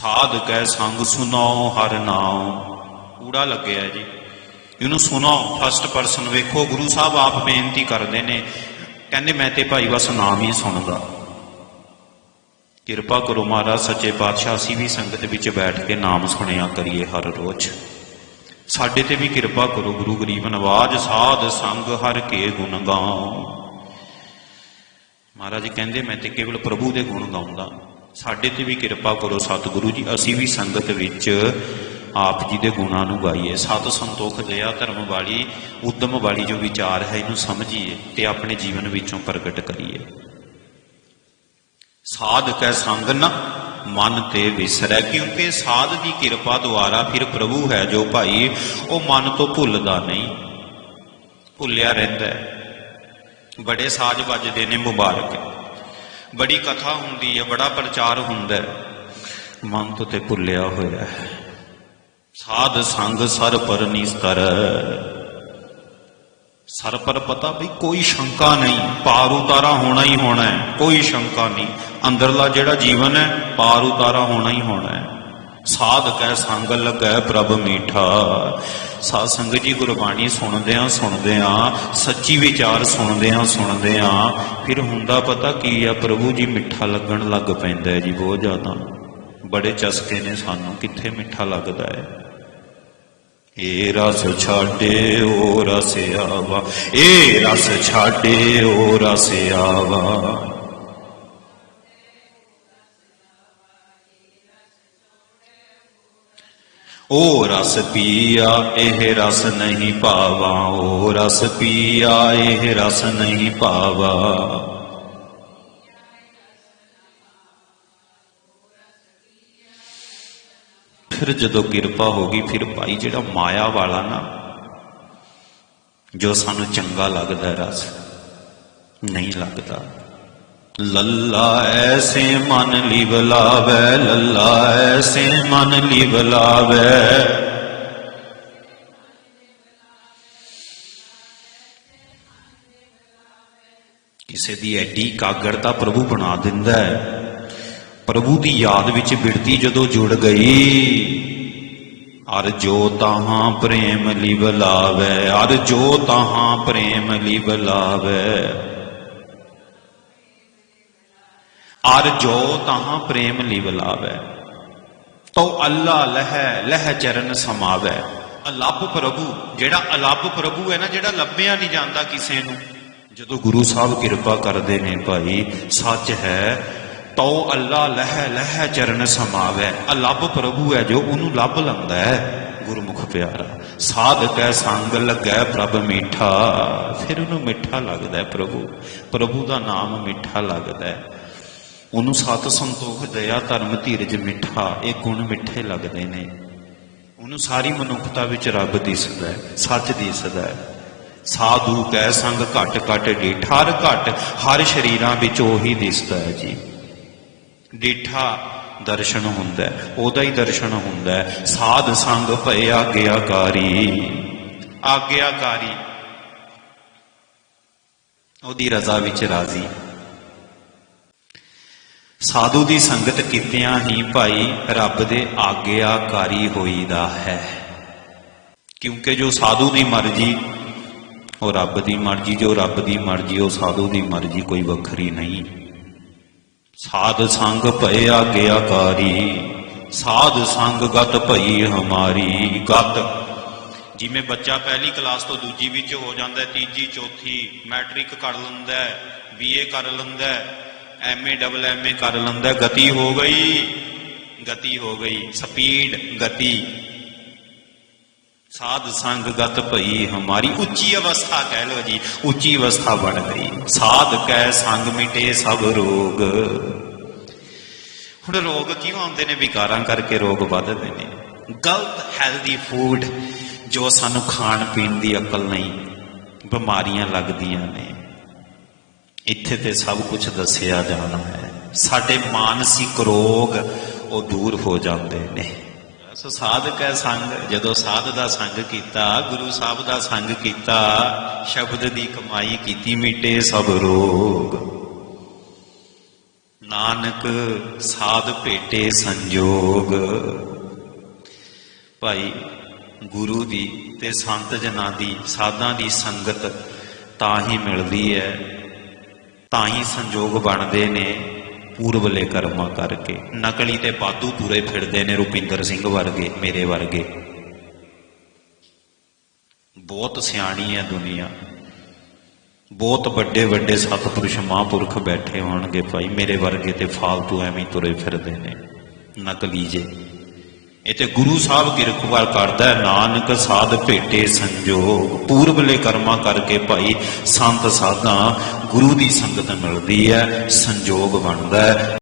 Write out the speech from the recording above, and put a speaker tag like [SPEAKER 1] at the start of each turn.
[SPEAKER 1] ਸਾਧ ਕੈ ਸੰਗ ਸੁਨਾਓ ਹਰ ਨਾਮ ਊੜਾ ਲੱਗਿਆ ਜੀ। ਇਹਨੂੰ ਸੁਣੋ ਫਸਟ ਪਰਸਨ ਵੇਖੋ, ਗੁਰੂ ਸਾਹਿਬ ਆਪ ਬੇਨਤੀ ਕਰਦੇ ਨੇ, ਕਹਿੰਦੇ ਮੈਂ ਤੇ ਭਾਈ ਬਸ ਨਾਮ ਹੀ ਸੁਣਦਾ। ਕਿਰਪਾ ਕਰੋ ਮਹਾਰਾਜ, ਸੱਚੇ ਪਾਤਸ਼ਾਹ, ਅਸੀਂ ਵੀ ਸੰਗਤ ਵਿੱਚ ਬੈਠ ਕੇ ਨਾਮ ਸੁਣਿਆ ਕਰੀਏ ਹਰ ਰੋਜ਼। ਸਾਡੇ ਤੇ ਵੀ ਕਿਰਪਾ ਕਰੋ, ਗੁਰੂ ਗਰੀਬ ਨਵਾਜ, ਸਾਧ, ਸੰਗ, ਹਰ ਕੇ ਗੁਣ ਗਾਉ ਮਹਾਰਾਜ ਕਹਿੰਦੇ, ਮੈਂ ਤੇ ਕੇਵਲ ਪ੍ਰਭੂ ਦੇ ਗੁਣ ਗਾਉਂਦਾ। ਸਾਡੇ ਤੇ ਵੀ ਕਿਰਪਾ ਕਰੋ ਸਤਿਗੁਰੂ ਜੀ। ਅਸੀਂ ਵੀ ਸੰਗਤ ਵਿੱਚ ਆਪ ਜੀ ਦੇ ਗੁਣਾਂ ਨੂੰ ਗਾਈਏ। ਸਤ ਸੰਤੋਖ ਦਇਆ ਧਰਮ ਵਾਲੀ, ਉਦਮ ਵਾਲੀ ਜੋ ਵਿਚਾਰ ਹੈ, ਇਹਨੂੰ ਸਮਝੀਏ ਤੇ ਆਪਣੇ ਜੀਵਨ ਵਿੱਚੋਂ ਪ੍ਰਗਟ ਕਰੀਏ। ਸਾਧ ਕੈ ਸੰਗ ਨ ਮਨ ਤੇ ਵਿਸਰੈ, ਕਿਉਂਕਿ ਸਾਧ ਦੀ ਕਿਰਪਾ ਦੁਆਰਾ ਫਿਰ ਪ੍ਰਭੂ ਹੈ ਜੋ ਭਾਈ, ਉਹ ਮਨ ਤੋਂ ਭੁੱਲਦਾ ਨਹੀਂ। ਭੁੱਲਿਆ ਰਹਿੰਦਾ ਬੜੇ ਸਾਜ ਵੱਜਦੇ ਨੇ ਮੁਬਾਰਕ। ਬੜੀ ਕਥਾ ਹੁੰਦੀ ਹੈ, ਬੜਾ ਪ੍ਰਚਾਰ ਹੁੰਦਾ ਹੈ। ਮਨ ਤੋਂ ਤੇ ਭੁੱਲਿਆ ਹੋਇਆ ਹੈ। ਸਾਧ ਸੰਗ ਸਰ ਪਰ ਨਿਸਤਰ। ਸਰ ਪਰ ਪਤਾ ਵੀ ਕੋਈ ਸ਼ੰਕਾ ਨਹੀਂ, ਪਾਰ ਉਤਾਰਾ ਹੋਣਾ ਹੀ ਹੋਣਾ ਹੈ, ਕੋਈ ਸ਼ੰਕਾ ਨਹੀਂ। ਅੰਦਰਲਾ ਜਿਹੜਾ ਜੀਵਨ ਹੈ, ਪਾਰ ਉਤਾਰਾ ਹੋਣਾ ਹੀ ਹੋਣਾ ਹੈ। ਸਾਧ ਕੈ ਸੰਗ ਲੱਗੈ ਪ੍ਰਭ ਮੀਠਾ। ਸਾਧ ਸੰਗਤ ਜੀ ਗੁਰਬਾਣੀ ਸੁਣਦੇ ਆ ਸੁਣਦੇ ਆ ਸੱਚੀ ਵਿਚਾਰ ਸੁਣਦੇ ਆ ਸੁਣਦੇ ਆ ਫਿਰ ਹੁੰਦਾ ਪਤਾ ਕੀ ਆ, ਪ੍ਰਭੂ ਜੀ ਮਿੱਠਾ ਲੱਗਣ ਲੱਗ ਪੈਂਦਾ ਹੈ ਜੀ ਬਹੁਤ ਜ਼ਿਆਦਾ। ਬੜੇ ਚਸਕੇ ਨੇ ਸਾਨੂੰ, ਕਿੱਥੇ ਮਿੱਠਾ ਲੱਗਦਾ ਹੈ। ਏ ਰਸ ਛਾਡੇ ਓ ਰਸ ਆਵਾ, ਏ ਰਸ ਛਾਡੇ ਓ ਰਸ ਆਵਾ। ਉਹ ਰਸ ਪੀਆ, ਇਹ ਰਸ ਨਹੀਂ ਪਾਵਾ। ਓ ਰਸ ਪੀਆ, ਇਹ ਰਸ ਨਹੀਂ ਪਾਵਾ। ਫਿਰ ਜਦੋਂ ਕਿਰਪਾ ਹੋ ਗਈ, ਫਿਰ ਭਾਈ ਜਿਹੜਾ ਮਾਇਆ ਵਾਲਾ ਨਾ, ਜੋ ਸਾਨੂੰ ਚੰਗਾ ਲੱਗਦਾ ਰਸ, ਨਹੀਂ ਲੱਗਦਾ। ਲੱਲਾ ਐਸੇ ਮਨ ਲਿਵਲਾਵੇ ਲੱਲਾ ਐਸੇ ਮਨ ਲਿਵਲਾਵੇ ਕਿਸੇ ਦੀ ਐਡੀ ਕਾਗਰਤਾ ਪ੍ਰਭੂ ਬਣਾ ਦਿੰਦਾ ਹੈ। ਪ੍ਰਭੂ ਦੀ ਯਾਦ ਵਿੱਚ ਬਿਰਤੀ ਜਦੋਂ ਜੁੜ ਗਈ, ਅਰ ਜੋ ਤਾਹਾਂ ਪ੍ਰੇਮ ਲਿਵ ਲਾਵੇ, ਅਰ ਜੋ ਤਾਹਾਂ ਪ੍ਰੇਮ ਲਿਵ ਲਾਵੇ। ਅਰ ਜੋ ਤਾਹਾਂ ਪ੍ਰੇਮ ਲਿਵ ਲਾਵੇ ਤੋ ਅੱਲਾ ਲਹਿ ਲਹਿ ਚਰਨ ਸਮਾਵੇ। ਅਲੱਭ ਪ੍ਰਭੂ, ਜਿਹੜਾ ਅਲੱਭ ਪ੍ਰਭੂ ਹੈ ਨਾ, ਜਿਹੜਾ ਲੱਭਿਆ ਨਹੀਂ ਜਾਂਦਾ ਕਿਸੇ ਨੂੰ। ਜਦੋਂ ਗੁਰੂ ਸਾਹਿਬ ਕਿਰਪਾ ਕਰਦੇ ਨੇ ਭਾਈ, ਸੱਚ ਹੈ ਤੋ ਅੱਲਾ ਲਹਿ ਲਹਿ ਚਰਨ ਸਮਾਵੇ। ਅਲੱਭ ਪ੍ਰਭੂ ਹੈ ਜੋ ਉਹਨੂੰ ਲੱਭ ਲੰਦਾ ਹੈ, ਗੁਰਮੁਖ ਪਿਆਰਾ। ਸਾਧ ਕੈ ਸੰਗ ਲੱਗੈ, ਪ੍ਰਭ ਮੀਠਾ। ਫਿਰ ਉਹਨੂੰ ਮਿੱਠਾ ਲੱਗਦਾ ਪ੍ਰਭੂ। ਪ੍ਰਭੂ ਦਾ ਨਾਮ ਮਿੱਠਾ ਲੱਗਦਾ ਹੈ। ਉਹਨੂੰ ਸਤ ਸੰਤੋਖ, ਦਇਆ, ਧਰਮ, ਧੀਰਜ, ਮਿੱਠਾ, ਇਹ ਗੁਣ ਮਿੱਠੇ ਲੱਗਦੇ ਨੇ। ਉਹਨੂੰ ਸਾਰੀ ਮਨੁੱਖਤਾ ਵਿੱਚ ਰੱਬ ਦਿਸਦਾ ਹੈ, ਸੱਚ ਦਿਸਦਾ ਹੈ। ਸਾਧੂ ਕੈ ਸੰਗ ਘਟ ਘਟ ਡੀਠਾ, ਹਰ ਘਟ ਹਰ ਸ਼ਰੀਰਾਂ ਵਿੱਚ ਉਹੀ ਦਿਸਦਾ ਹੈ ਜੀ। ਡੀਠਾ ਦਰਸ਼ਨ ਹੁੰਦਾ ਉਹਦਾ ਹੀ ਦਰਸ਼ਨ ਹੁੰਦਾ ਸਾਧ ਸੰਗ ਭਏ ਆਗਿਆਕਾਰੀ ਆਗਿਆਕਾਰੀ। ਉਹਦੀ ਰਜ਼ਾ ਵਿੱਚ ਰਾਜ਼ੀ। ਸਾਧੂ ਦੀ ਸੰਗਤ ਕੀਤਿਆਂ ਹੀ ਭਾਈ ਰੱਬ ਦੇ ਆਗਿਆਕਾਰੀ ਹੋਈਦਾ ਹੈ। ਕਿਉਂਕਿ ਜੋ ਸਾਧੂ ਦੀ ਮਰਜ਼ੀ, ਉਹ ਰੱਬ ਦੀ ਮਰਜ਼ੀ, ਜੋ ਰੱਬ ਦੀ ਮਰਜ਼ੀ, ਉਹ ਸਾਧੂ ਦੀ ਮਰਜ਼ੀ, ਕੋਈ ਵੱਖਰੀ ਨਹੀਂ। ਸਾਧ ਸੰਗ ਭਏ ਆਗਿਆਕਾਰੀ, ਸਾਧ ਸੰਗ ਗਤ ਭਈ ਹਮਾਰੀ, ਗਤ। ਜਿਵੇਂ ਬੱਚਾ ਪਹਿਲੀ ਕਲਾਸ ਤੋਂ ਦੂਜੀ ਵਿੱਚ ਹੋ ਜਾਂਦਾ ਹੈ, ਤੀਜੀ, ਚੌਥੀ, ਮੈਟ੍ਰਿਕ ਕਰ ਲੈਂਦਾ ਹੈ, ਬੀਏ ਕਰ ਲੈਂਦਾ ਹੈ ਐਮਏ ਡਬਲ ਐਮਏ ਕਰ ਲੈਂਦਾ, ਗਤੀ ਹੋ ਗਈ, ਗਤੀ ਹੋ ਗਈ, ਸਪੀਡ, ਗਤੀ। ਸਾਧ ਸੰਗ ਗਤ ਭਈ ਹਮਾਰੀ, ਉੱਚੀ ਅਵਸਥਾ ਕਹਿ ਲੋ ਜੀ, ਉੱਚੀ ਅਵਸਥਾ ਬਣ ਗਈ। ਸਾਧ ਕੈ ਸੰਗ ਮਿਟੇ ਸਭ ਰੋਗ। ਹੁਣ ਰੋਗ ਕਿਉਂ ਆਉਂਦੇ ਨੇ? ਵਿਕਾਰਾਂ ਕਰਕੇ ਰੋਗ ਵੱਧਦੇ ਨੇ। ਗਲਤ, ਹੈਲਦੀ ਫੂਡ ਜੋ ਸਾਨੂੰ ਖਾਣ ਪੀਣ ਦੀ ਅਕਲ ਨਹੀਂ, ਬਿਮਾਰੀਆਂ ਲੱਗਦੀਆਂ ਨੇ। ਇੱਥੇ ਤੇ ਸਭ ਕੁਝ ਦੱਸਿਆ ਜਾਣਾ ਹੈ। ਸਾਡੇ ਮਾਨਸਿਕ ਰੋਗ ਉਹ ਦੂਰ ਹੋ ਜਾਂਦੇ ਨੇ। ਸੋ ਸਾਧਕ ਹੈ ਸੰਗ। ਜਦੋਂ ਸਾਧ ਦਾ ਸੰਗ ਕੀਤਾ, ਗੁਰੂ ਸਾਹਿਬ ਦਾ ਸੰਗ ਕੀਤਾ, ਸ਼ਬਦ ਦੀ ਕਮਾਈ ਕੀਤੀ ਮਿਟੇ ਸਭ ਰੋਗ। ਨਾਨਕ ਸਾਧ ਭੇਟੇ ਸੰਜੋਗ। ਭਾਈ ਗੁਰੂ ਦੀ ਤੇ ਸੰਤ ਜਨਾਂ ਦੀ, ਸਾਧਾਂ ਦੀ ਸੰਗਤ ਤਾਂ ਹੀ ਮਿਲਦੀ ਹੈ। ਤਾਂ ਹੀ ਸੰਜੋਗ ਬਣਦੇ ਨੇ ਪੂਰਵਲੇ ਕਰਮਾਂ ਕਰਕੇ। ਨਕਲੀ ਤੇ ਬਾਦੂ ਤੁਰੇ ਫਿਰਦੇ ਨੇ ਰੁਪਿੰਦਰ ਸਿੰਘ ਵਰਗੇ, ਮੇਰੇ ਵਰਗੇ। ਬਹੁਤ ਸਿਆਣੀ ਹੈ ਦੁਨੀਆ। ਬਹੁਤ ਵੱਡੇ ਵੱਡੇ ਸਤਿਪੁਰਸ਼ ਮਹਾਂਪੁਰਖ ਬੈਠੇ ਹੋਣਗੇ ਭਾਈ, ਮੇਰੇ ਵਰਗੇ ਤੇ ਫਾਲਤੂ ਐਵੇਂ ਤੁਰੇ ਫਿਰਦੇ ਨੇ। ਨਕਲੀ ਜੇ। ਇਹ ਗੁਰੂ ਸਾਹਿਬ ਕਿਰਪਾ ਕਰਦਾ ਨਾਨਕ ਸਾਧ ਭੇਟੇ ਸੰਜੋਗ ਪੂਰਬਲੇ ਕਰਮਾਂ ਕਰਕੇ ਭਾਈ ਸੰਤ ਸਾਧਾਂ ਗੁਰੂ ਦੀ ਸੰਗਤ ਮਿਲਦੀ ਹੈ, ਸੰਜੋਗ ਬਣਦਾ ਹੈ।